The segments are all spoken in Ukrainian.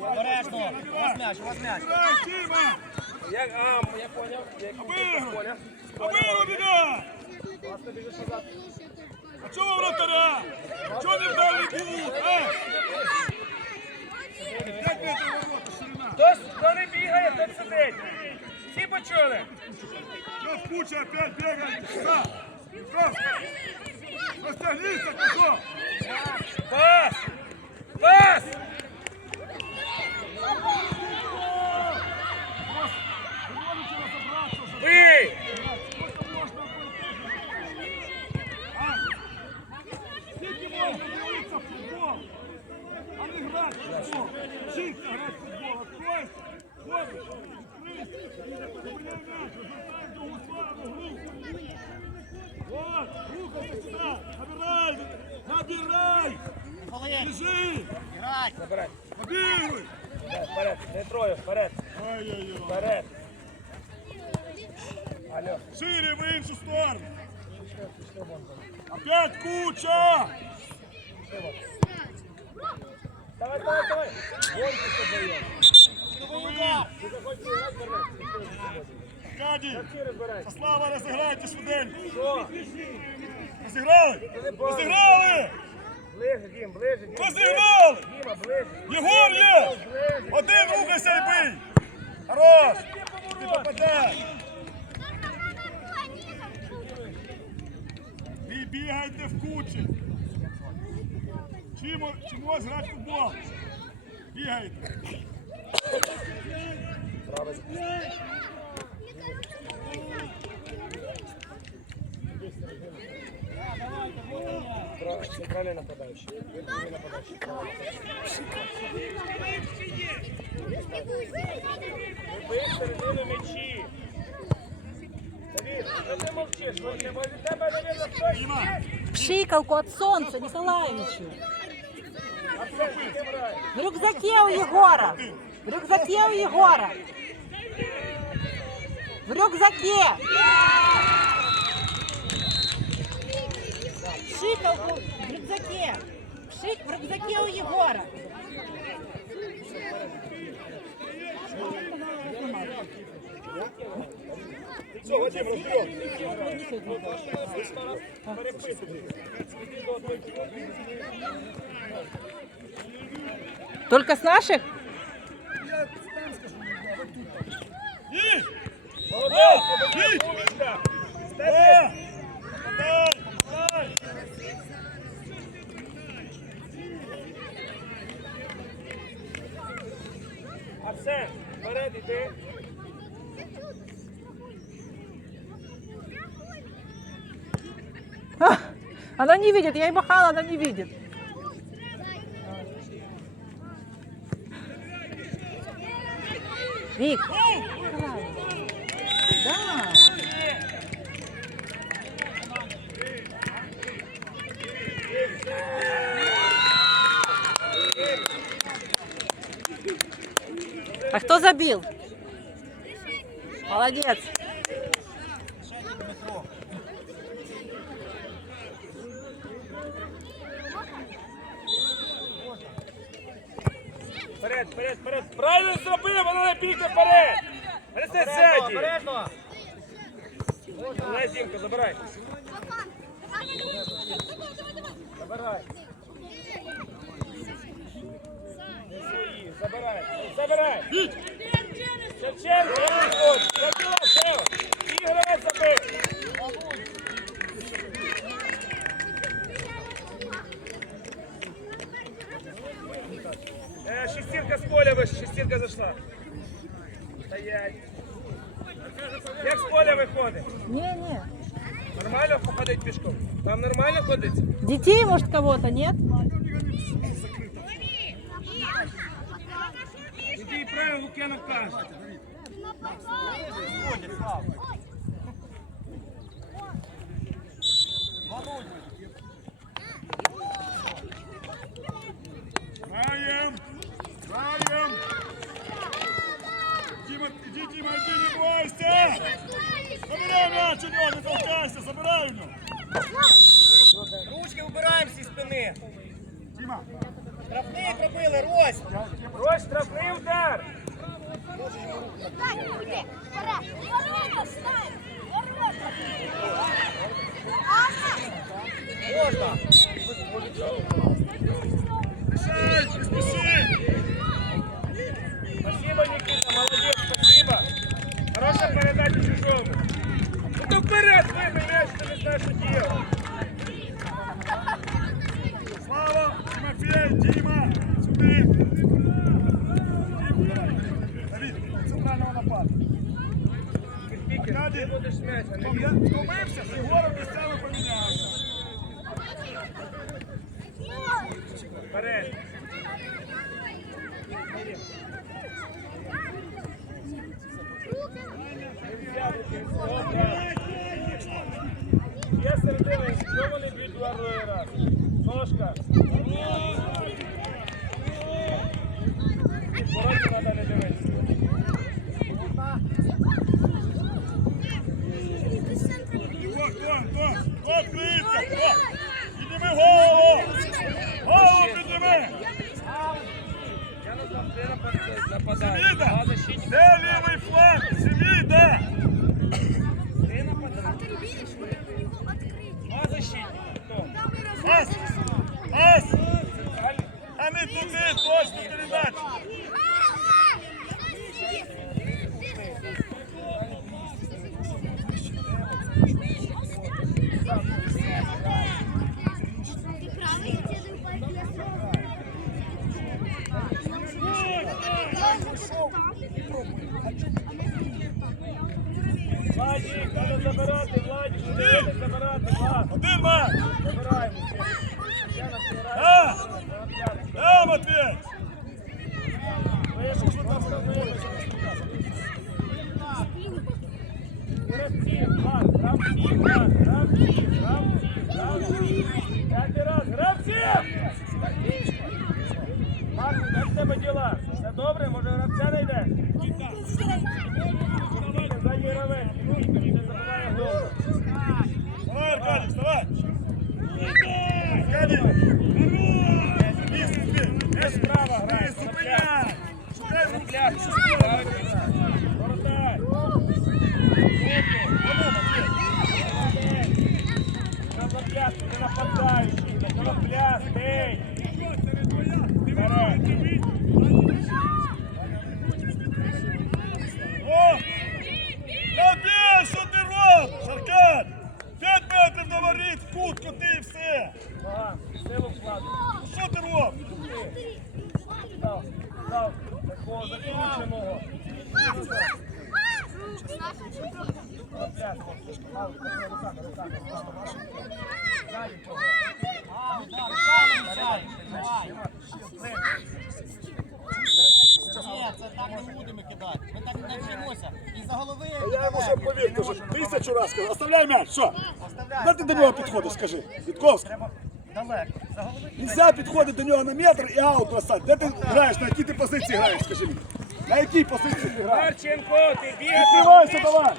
Обережно. У вас м'яч, у вас м'яч. Грай, Як, а, я поняв. Як Обігруй! поняв. Обігруй, біда! А чого вратаря? Чого не вдали кут? Е! 5 метрів ворота, ширина. Хтось, хто не бігає, тот сидить. Всі почули? Що в кучі опять бігаєте? Що? Що? Розтягніться, ти що? Пас! Пас! Ви можете розібратися вже. Бий! Скільки можна А? Скільки можна дивитися в футбол? А не грати в футбол. Вчиться грати в футбол. Откройся. Ходиш. Відкрийся. Зупиняй м'яч. Розвертаємо другу сторону. Гру. Вот. Рухайся сюди. Набирай. Набирай. Біжи. Забирай. Обігруй. Да, Вперед, не троє, вперед, Ой-ой-ой. вперед. Алло. Шире в іншу сторону. Опять куча. Давай, давай, давай. Всі. Слава, розіграйте швиденько. Розіграли? Розіграли! Ближе, Дім, ближе, Дім. Розіграли! Діма, ближе. Єгор є! Один рухайся і бий! Хорош! Ти попадай! Ви бігайте в кучі! Чому, чому грати футбол? Бігайте! Право, Центральний нападаючий. Він другий нападаючий. Бий середину м'ячі. Давід, що ти мовчиш? Бо тебе- від тебе, навірно, хтось Діма! є. Пшикалку от солнца Николаевичу. Арсен, ти грай. В рюкзаке у Егора. В рюкзаке у Егора. В рюкзаке. Пшикалку в рюкзаке. Пшик в рюкзаке у Егора. Все, Вадим! Только с наших? Іди. Она не видит, я ей махала, она не видит. Вик. Да. А кто забил? Молодец. Вперед, вперед, вперед. Правильно зробив, вона не бігти вперед. Несе ззаді. Давай, Дімка, забирай. Забирай. Свої, забирай. Забирай. Біть! Шевченко, я поля вийшла, шестірка зайшла. Стоять. Як з поля виходить? Не-не. Нормально ходить пішком? Там нормально ходить? Детей, может, кого-то, нет? Іди і правильно Лук'янов каже. Идите, Дима, не бойся! Забирай мяч у не толкайся, забирай у! Ручки убираем зі спини! Дима! Штрафний пробили, Рось! Рось, штрафний удар! Можна! Мишель, спасибо! Вперед, вибий м'яч, ти не знаєш, що делать. Слава, Тимофей, Дима, сюди. Давид, центрального нападу. Аркадій. ти будеш м'яч, а не Том, я втомився, з Єгором місцями помінявся. вперед. Є середина, що вони б'ють два другий раз? Ножка. Вороті треба не дивитися. Хто, хто, хто? Хто криться? Хто? Підніми голову! Голову підніми! Я не знаю, де напад- нападає. Семіда! Два защитника. Де лівий фланг? Семіда! Ти нападаєш. Два защитника. Хто? Ас! Ас! Центральний. А не туди, точно передачу! Владик, треба забирати, Владик, треба забирати, Влад. Один матч! Забираємо. Да! Да! Гравці, Влад, гравці, Влад, гравці, гравці, гравці. П'ятий раз, гравці! Марк, як в тебе діла? Все добре? Може гравця не йде? Нападаючий. На конопляс, бей. Вперед. О! Та бій, що ти робиш, Аркадій? П'ять метрів до воріт, в кут, коти і все! Нога, силу вкладу. Що ти робиш? Став, став. Такого закрученого. Конопляс. Ау, руками, руками, руками. Ззаді того. А, да, руками мішай. Давай. Ми так не вчимося. І за голови Я йому тисячу разів сказав. Оставляй м'яч, що? Де ти до нього підходиш, скажи? Вітковський. Далеко. За Нельзя підходити до нього на метр і аут бросати. Де ти граєш? На якій ти позиції граєш, скажи мені? На якій позиції граєш? Марченко, ти бігати Відкривайся, давай!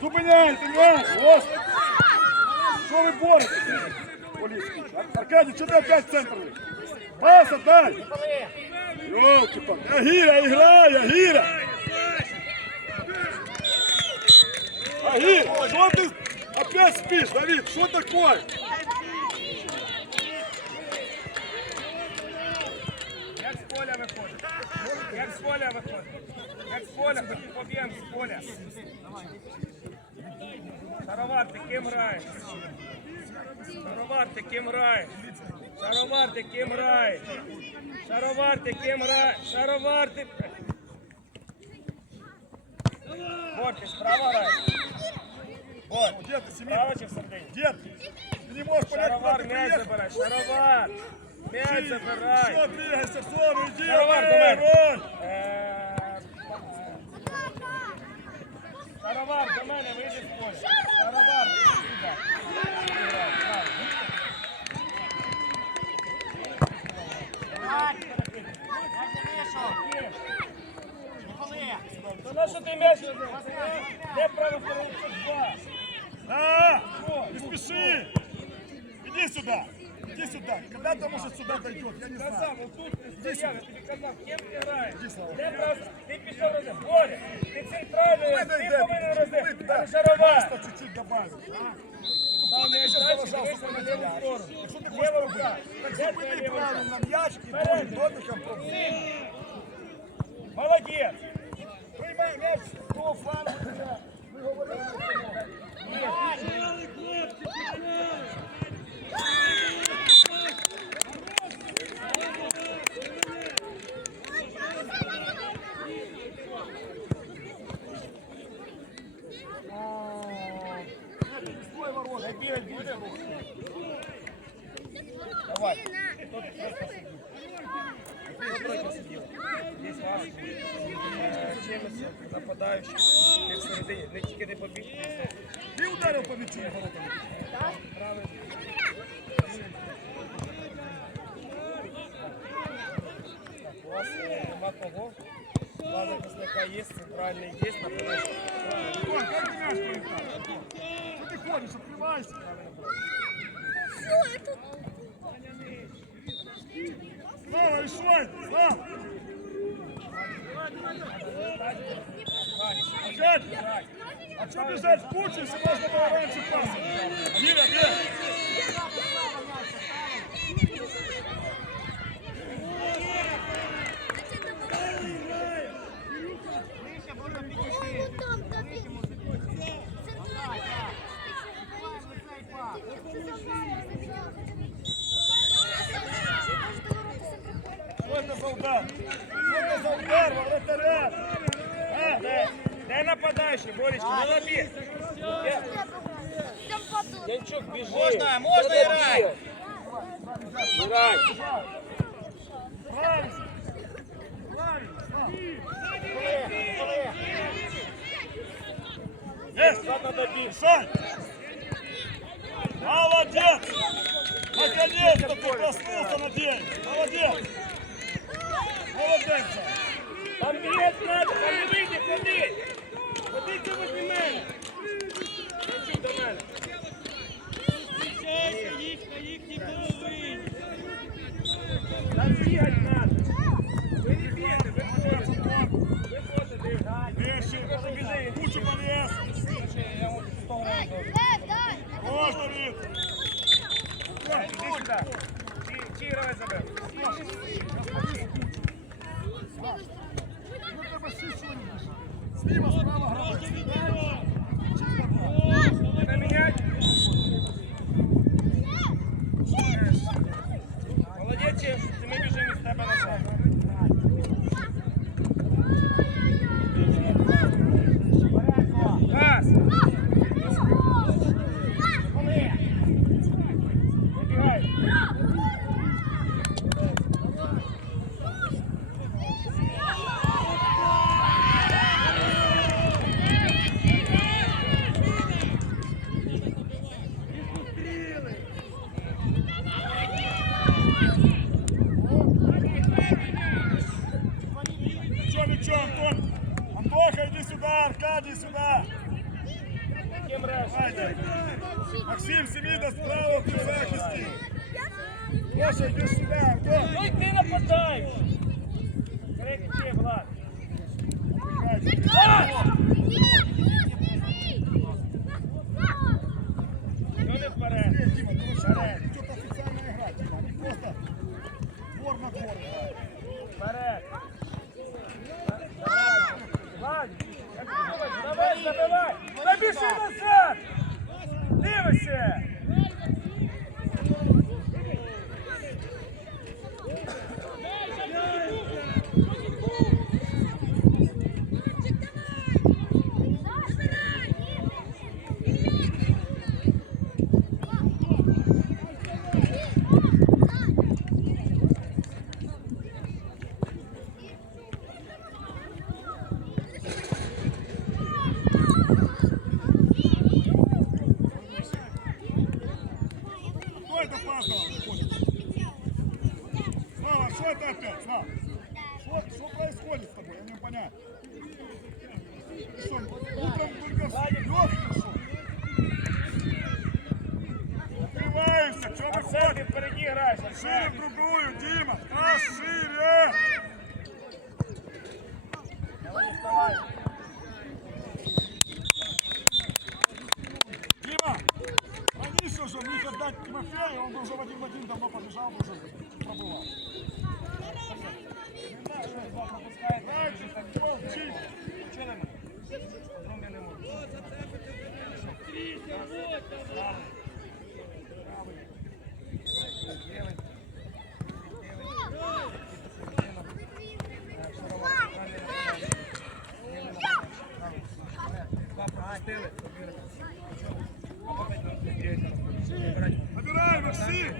Зупиняйся, м'яч! Що ви. Ар- Аркадій, чого ти опять в центр? Пас отдай! Йолки пан Агіра, іграй, Агіра! Агір, що ти опять спиш, Давид? Що такое? Як з поля виходить? Як з поля виходить? Як з поля, хотів поб'єм з поля. Шаровар, ти ким граєш? Шаровар, ти ким граєш? Шаровар, ти ким граєш? Шаровар, ти ким граєш? Шаровар, ти... Бор, ти справа граєш? Семен? справа чи в середині? Дед, ти не можеш поняти, Шаровар, м'яч забирай, шаровар! М'яч забирай! Що двигаєшся в сторону, іди, Шаровар, до Андрій, мене. Роль! Е, Шаровар, до мене, вийди з поля. Шаровар, іди сюди. То на? Де право сторони? Два. Не спеши! Иди сюда! Иди сюда! Когда там уже сюда дойдет, я не знаю. Казав, отут ти стояв, я тобі казав, ким ти граєш? Де право? Ти пішов розіграти. Боря, ти центральний, ти повинен розіграти. Там шаровар. Просто чуть-чуть добавил. Там м'яч далі, дивися на ліву сторону. Якщо ти хочеш рука. так зупини правильно м'яч і Вперед. дотиком пробуй. Молодець. Приймай м'яч з того флангу, де ми говорили. Стой, ворота. Бігать буде? Давай. Здесь вас е, чимось нападаючий. Ти всередині. Не тільки не побіг. Ти ударив по м'ячу воротами. У вас е, нема кого. Два захисника є, центральний є, нападаючий. Ой, как ты мяч пролетал? Что ты ходишь, открывайся. Слава, решай, Слава. Опять? А что бежать в кучу, если можно было раньше пасом? Гиля, бей. Что это де нападаючий, Боречка, не лови. Янчук, біжи. Можна, можна, Не лови. Грай. правильно. Есть. Ладно, добіг. Сань! Молодец! Наконец-то ты проснулся на день! Молодец! Молодец! Там бігати надо, там не вийде, ходи. Ходи ти возле мене. Янчук до мене. Там бігати надо. Ви не бігайте, ви ходите. Ви ходите. Вещи, кучу полез! Можно, Вит! Іди сюди. Чи- Чи гравець забив? Слева, справа, гравець. Тебе міняти? Молодець, Дима, раніше вже в них одна отдать Тимофею, он бы уже в один в один давно побежал, бы уже пробывал. Дальше, Набирай, Максим!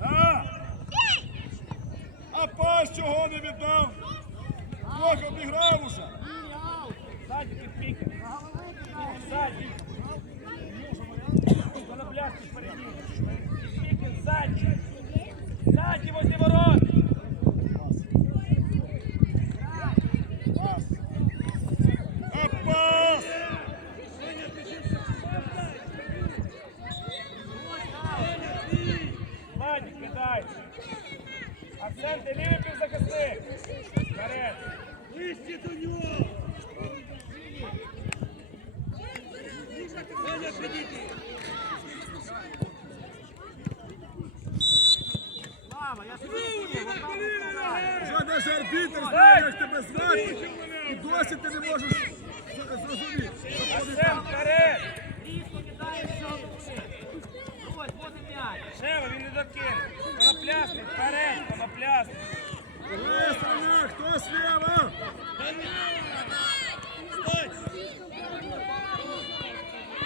Да! А пас чого не віддав? Бог обіграв уже. Сзади ты пикер. Сзади. Конопляский впереди. Пикер сзади. Сзади возле ворот. Пас. А пас! Владик, кидай. Акцент і лівий півзахисник. Вперед. Ближче до нього! Вже навіть арбітр знає, як тебе звати, і досі ти не можеш з- зрозуміти. Акцент вперед. Шева, він не докине. Коноплясний, вперед, коноплясний. Хто стріляє, хто слева?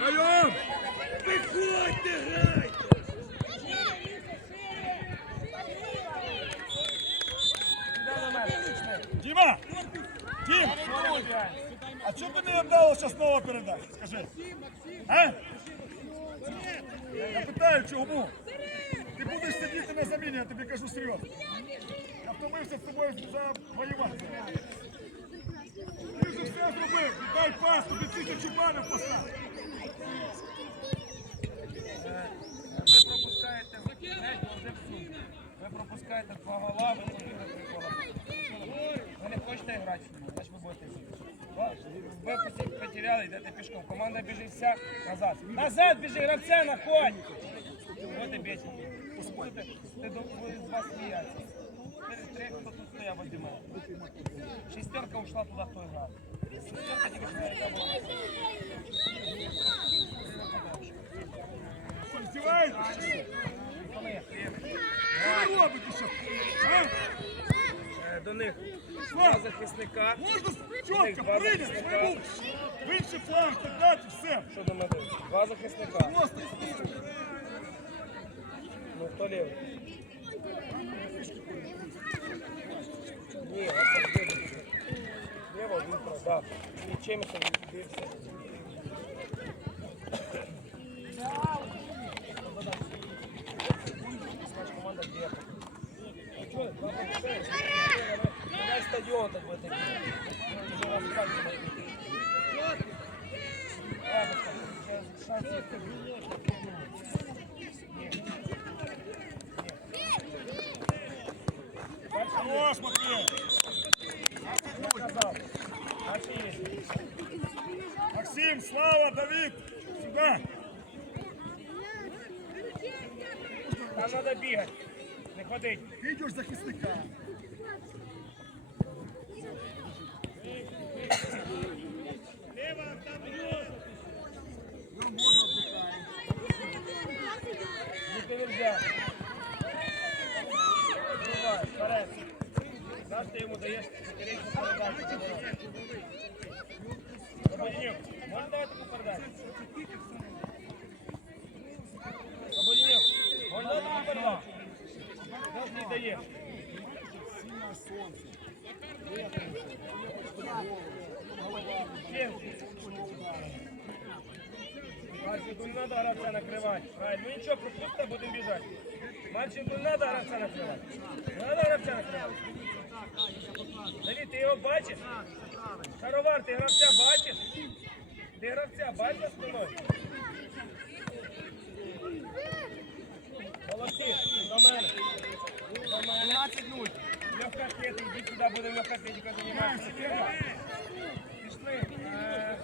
Даем! Виходьте, грайте! Іде до мене, почни. Діма! Дім! Знову грай. Віддала зараз знову передачу? Скажи. А? Я питаю, чому? Ти будеш сидіти на заміні, я тобі кажу серйозно. Я втомився з тобою завоювати. Ти ж все зробив. Дай пас, тобі тисячу балів поставив. Ви пропускаєте третього вже в. Ви пропускаєте два гола. Ви не хочете грати, в футбол, значить ви будете сидіти. Поте- потеряли, йдете пішком. Команда біжить вся назад. Назад біжи, гравця находь! Вот і бейте. Ти, до з вас сміяться. Три, хто тут стояв мене. Шестерка ушла туди, хто грав. Шестерка тільки що яка була. Здіваєтесь? Коли? Що ви робите ще? А? Е, До них два захисника. Можна чітко прийняти, захисника. ви був в інший фланг, так дати, все. Що до мене? Два захисника. Ну хто лівий? Ні, це лівий. Ліво, він продав. І чимось відбився. Наша команда б'є. Ну чого, два боксери. Давай стадіон так буде. Хорош, Матвей. Максим, Слава, Давид, сюда. Там треба бігати. Не ходить. Ти йдеш захисника. Бути нельзя. Бувай, вперед. Зараз ти йому даєш чотиричну передачу. Свободінюк, можна давати таку передачу? Свободінюк, можна давати таку передачу? Зараз не даєш. Мальчику не надо гравця накривати. Правильно, ну нічого, пропусти, будемо біжати. Мальчику не надо гравця накривати. Не надо гравця накривати. Давід, ти його бачиш? Шаровар, ти гравця бачиш? Ти гравця бачиш спиною? Молодці, до мене. До мене. 12-0. Легка сюди, будемо будем легкоатлетика заниматься. Пішли. пішли. Е,